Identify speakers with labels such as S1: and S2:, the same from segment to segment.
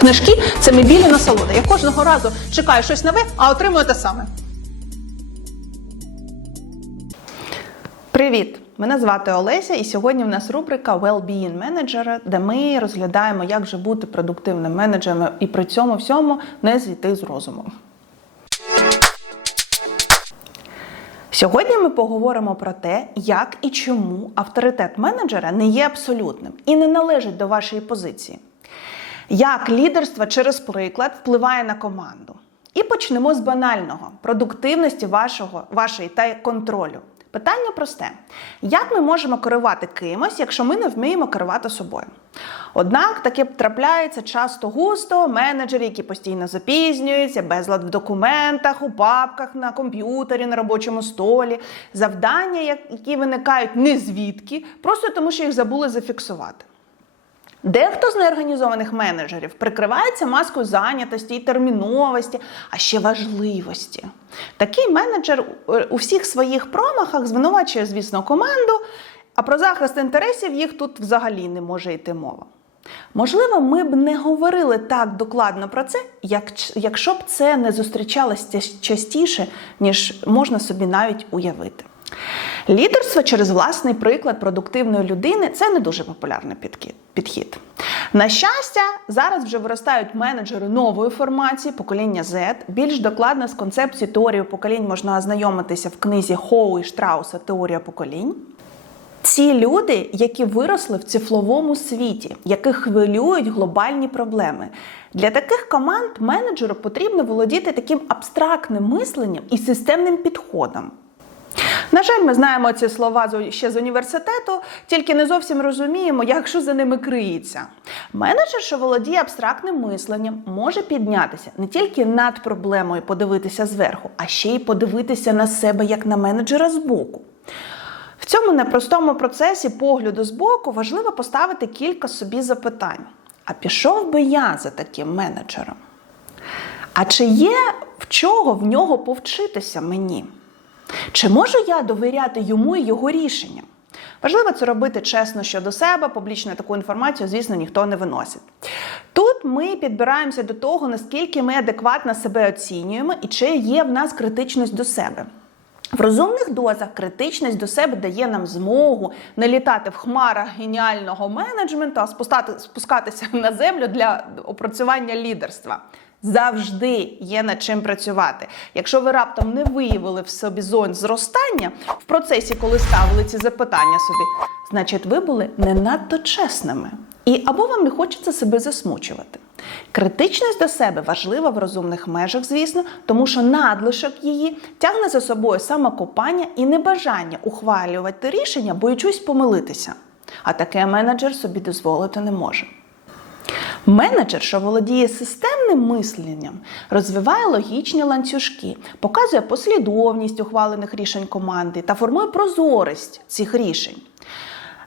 S1: Книжки це мій білі насолода. Я кожного разу чекаю щось нове, а отримую те саме. Привіт! Мене звати Олеся, і сьогодні в нас рубрика Well-being Manager, де ми розглядаємо, як же бути продуктивним менеджером і при цьому всьому не зійти з розуму. Сьогодні ми поговоримо про те, як і чому авторитет менеджера не є абсолютним і не належить до вашої позиції. Як лідерство через приклад впливає на команду. І почнемо з банального продуктивності вашого, вашої та контролю. Питання просте: як ми можемо керувати кимось, якщо ми не вміємо керувати собою? Однак таке трапляється часто густо, менеджери, які постійно запізнюються, безлад в документах, у папках, на комп'ютері, на робочому столі, завдання, які виникають не звідки, просто тому, що їх забули зафіксувати. Дехто з неорганізованих менеджерів прикривається маскою зайнятості і терміновості, а ще важливості. Такий менеджер е, у всіх своїх промахах звинувачує, звісно, команду, а про захист інтересів їх тут взагалі не може йти мова. Можливо, ми б не говорили так докладно про це, як, якщо б це не зустрічалося частіше, ніж можна собі навіть уявити. Лідерство через власний приклад продуктивної людини це не дуже популярний підхід. На щастя, зараз вже виростають менеджери нової формації, покоління Z. Більш докладно з концепцією теорії поколінь можна ознайомитися в книзі Хоу і Штрауса Теорія поколінь. Ці люди, які виросли в цифровому світі, яких хвилюють глобальні проблеми. Для таких команд менеджеру потрібно володіти таким абстрактним мисленням і системним підходом. На жаль, ми знаємо ці слова ще з університету, тільки не зовсім розуміємо, як що за ними криється. Менеджер, що володіє абстрактним мисленням, може піднятися не тільки над проблемою подивитися зверху, а ще й подивитися на себе як на менеджера збоку. В цьому непростому процесі погляду збоку важливо поставити кілька собі запитань. А пішов би я за таким менеджером? А чи є в чого в нього повчитися мені? Чи можу я довіряти йому і його рішенням? Важливо це робити чесно щодо себе, публічно таку інформацію, звісно, ніхто не виносить. Тут ми підбираємося до того, наскільки ми адекватно себе оцінюємо і чи є в нас критичність до себе. В розумних дозах критичність до себе дає нам змогу не літати в хмарах геніального менеджменту, а спускатися на землю для опрацювання лідерства. Завжди є над чим працювати. Якщо ви раптом не виявили в собі зон зростання в процесі, коли ставили ці запитання собі, значить ви були не надто чесними. І або вам не хочеться себе засмучувати. Критичність до себе важлива в розумних межах, звісно, тому що надлишок її тягне за собою самокопання і небажання ухвалювати рішення, боючись помилитися. А таке менеджер собі дозволити не може. Менеджер, що володіє системним мисленням, розвиває логічні ланцюжки, показує послідовність ухвалених рішень команди та формує прозорість цих рішень.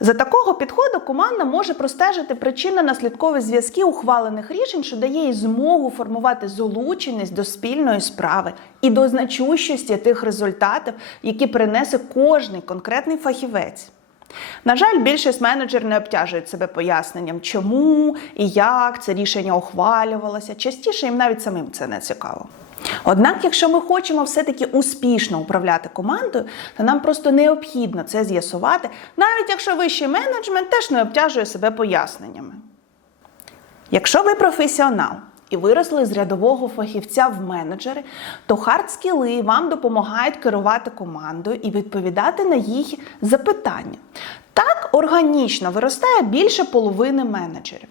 S1: За такого підходу команда може простежити причинно-наслідкові зв'язки ухвалених рішень, що дає їй змогу формувати залученість до спільної справи і до значущості тих результатів, які принесе кожний конкретний фахівець. На жаль, більшість менеджерів не обтяжують себе поясненням, чому і як це рішення ухвалювалося. Частіше їм навіть самим це не цікаво. Однак, якщо ми хочемо все-таки успішно управляти командою, то нам просто необхідно це з'ясувати, навіть якщо вищий менеджмент теж не обтяжує себе поясненнями. Якщо ви професіонал і виросли з рядового фахівця в менеджери, то хард-скіли вам допомагають керувати командою і відповідати на їх запитання. Так органічно виростає більше половини менеджерів.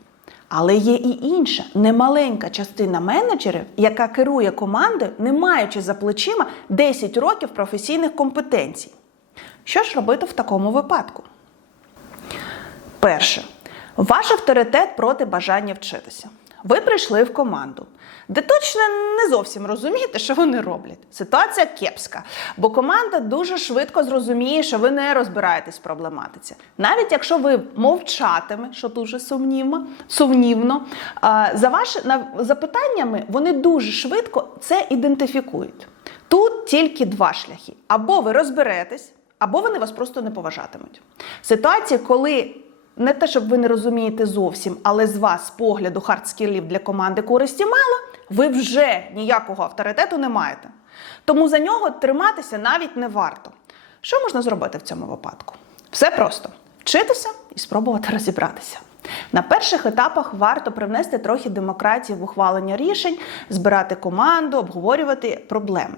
S1: Але є і інша немаленька частина менеджерів, яка керує командою, не маючи за плечима 10 років професійних компетенцій. Що ж робити в такому випадку? Перше. Ваш авторитет проти бажання вчитися. Ви прийшли в команду, де точно не зовсім розумієте, що вони роблять. Ситуація кепська, бо команда дуже швидко зрозуміє, що ви не розбираєтесь в проблематиці. Навіть якщо ви мовчатиме, що дуже сумнівно, сумнівно за ваші запитаннями вони дуже швидко це ідентифікують. Тут тільки два шляхи: або ви розберетесь, або вони вас просто не поважатимуть. Ситуації, коли не те, щоб ви не розумієте зовсім, але з вас погляду хард-скілів для команди користі мало, ви вже ніякого авторитету не маєте. Тому за нього триматися навіть не варто. Що можна зробити в цьому випадку? Все просто вчитися і спробувати розібратися. На перших етапах варто привнести трохи демократії в ухвалення рішень, збирати команду, обговорювати проблеми.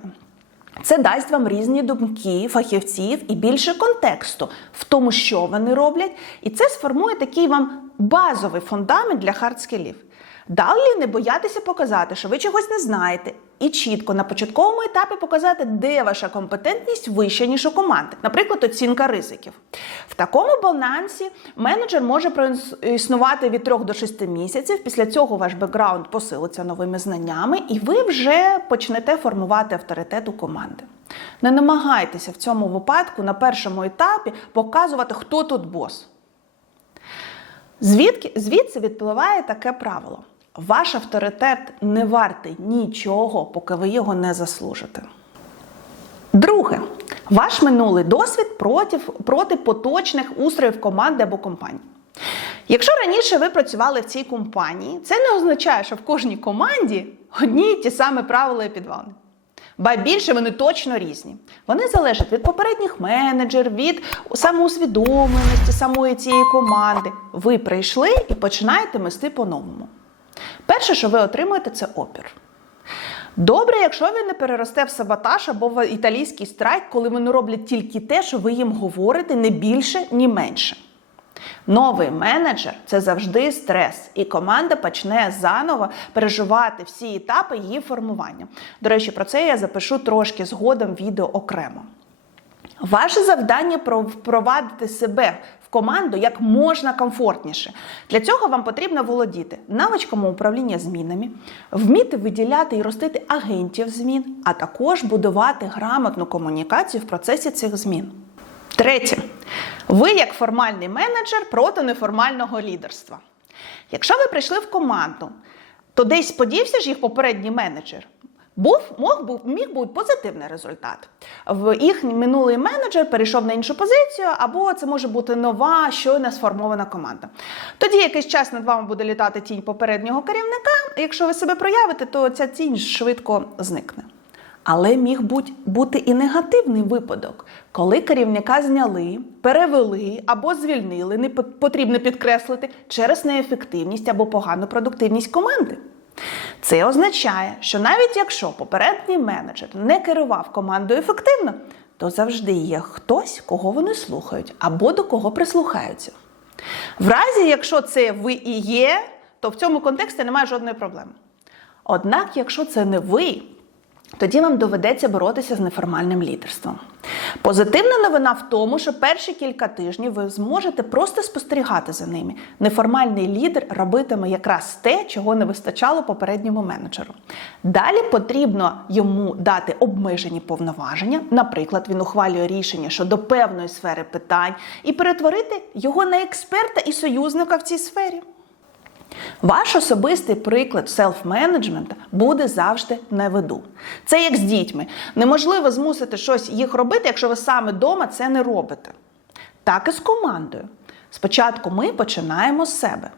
S1: Це дасть вам різні думки фахівців і більше контексту в тому, що вони роблять, і це сформує такий вам базовий фундамент для хардскілів. Далі не боятися показати, що ви чогось не знаєте, і чітко на початковому етапі показати, де ваша компетентність вища, ніж у команди, наприклад, оцінка ризиків. В такому балансі менеджер може проіснувати від 3 до 6 місяців. Після цього ваш бекграунд посилиться новими знаннями, і ви вже почнете формувати авторитет у команди. Не намагайтеся в цьому випадку на першому етапі показувати, хто тут бос. Звідки, звідси відпливає таке правило: ваш авторитет не вартий нічого, поки ви його не заслужите. Друге, ваш минулий досвід проти, проти поточних устроїв команди або компанії. Якщо раніше ви працювали в цій компанії, це не означає, що в кожній команді одні й ті самі правила і підвали. Ба більше вони точно різні. Вони залежать від попередніх менеджерів, від самоусвідомленості самої цієї команди. Ви прийшли і починаєте мести по-новому. Перше, що ви отримуєте, це опір. Добре, якщо він не переросте в саботаж або в італійський страйк, коли вони роблять тільки те, що ви їм говорите, не більше, ні менше. Новий менеджер це завжди стрес, і команда почне заново переживати всі етапи її формування. До речі, про це я запишу трошки згодом відео окремо. Ваше завдання впровадити себе команду як можна комфортніше. Для цього вам потрібно володіти навичками управління змінами, вміти виділяти і ростити агентів змін, а також будувати грамотну комунікацію в процесі цих змін. Третє. Ви, як формальний менеджер проти неформального лідерства. Якщо ви прийшли в команду, то десь подівся ж їх попередній менеджер. Був, мог, був, міг бути позитивний результат. В їх минулий менеджер перейшов на іншу позицію, або це може бути нова, щойно сформована команда. Тоді якийсь час над вами буде літати тінь попереднього керівника. Якщо ви себе проявите, то ця тінь швидко зникне. Але міг бути і негативний випадок, коли керівника зняли, перевели або звільнили, не потрібно підкреслити, через неефективність або погану продуктивність команди. Це означає, що навіть якщо попередній менеджер не керував командою ефективно, то завжди є хтось, кого вони слухають або до кого прислухаються. В разі, якщо це ви і є, то в цьому контексті немає жодної проблеми. Однак, якщо це не ви, тоді вам доведеться боротися з неформальним лідерством. Позитивна новина в тому, що перші кілька тижнів ви зможете просто спостерігати за ними. Неформальний лідер робитиме якраз те, чого не вистачало попередньому менеджеру. Далі потрібно йому дати обмежені повноваження, наприклад, він ухвалює рішення щодо певної сфери питань, і перетворити його на експерта і союзника в цій сфері. Ваш особистий приклад селф-менеджменту буде завжди на виду. Це як з дітьми. Неможливо змусити щось їх робити, якщо ви саме вдома це не робите. Так і з командою. Спочатку ми починаємо з себе.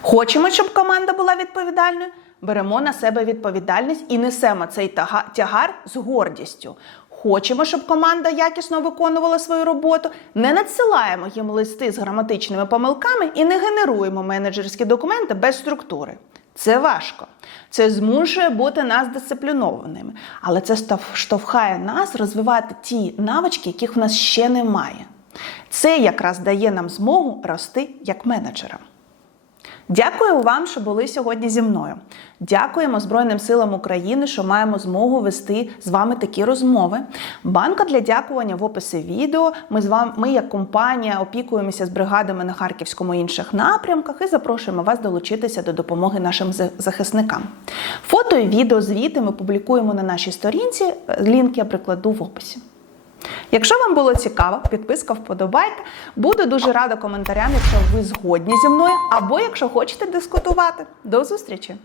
S1: Хочемо, щоб команда була відповідальною, беремо на себе відповідальність і несемо цей тягар з гордістю. Хочемо, щоб команда якісно виконувала свою роботу, не надсилаємо їм листи з граматичними помилками і не генеруємо менеджерські документи без структури. Це важко. Це змушує бути нас дисциплінованими, але це штовхає нас розвивати ті навички, яких в нас ще немає. Це якраз дає нам змогу рости як менеджерам. Дякую вам, що були сьогодні зі мною. Дякуємо Збройним силам України, що маємо змогу вести з вами такі розмови. Банка для дякування в описі відео. Ми з вами, ми як компанія опікуємося з бригадами на харківському і інших напрямках і запрошуємо вас долучитися до допомоги нашим захисникам. Фото і відео звіти ми публікуємо на нашій сторінці. Лінк я прикладу в описі. Якщо вам було цікаво, підписка вподобайка. Буду дуже рада коментарям, якщо ви згодні зі мною, або якщо хочете дискутувати. До зустрічі!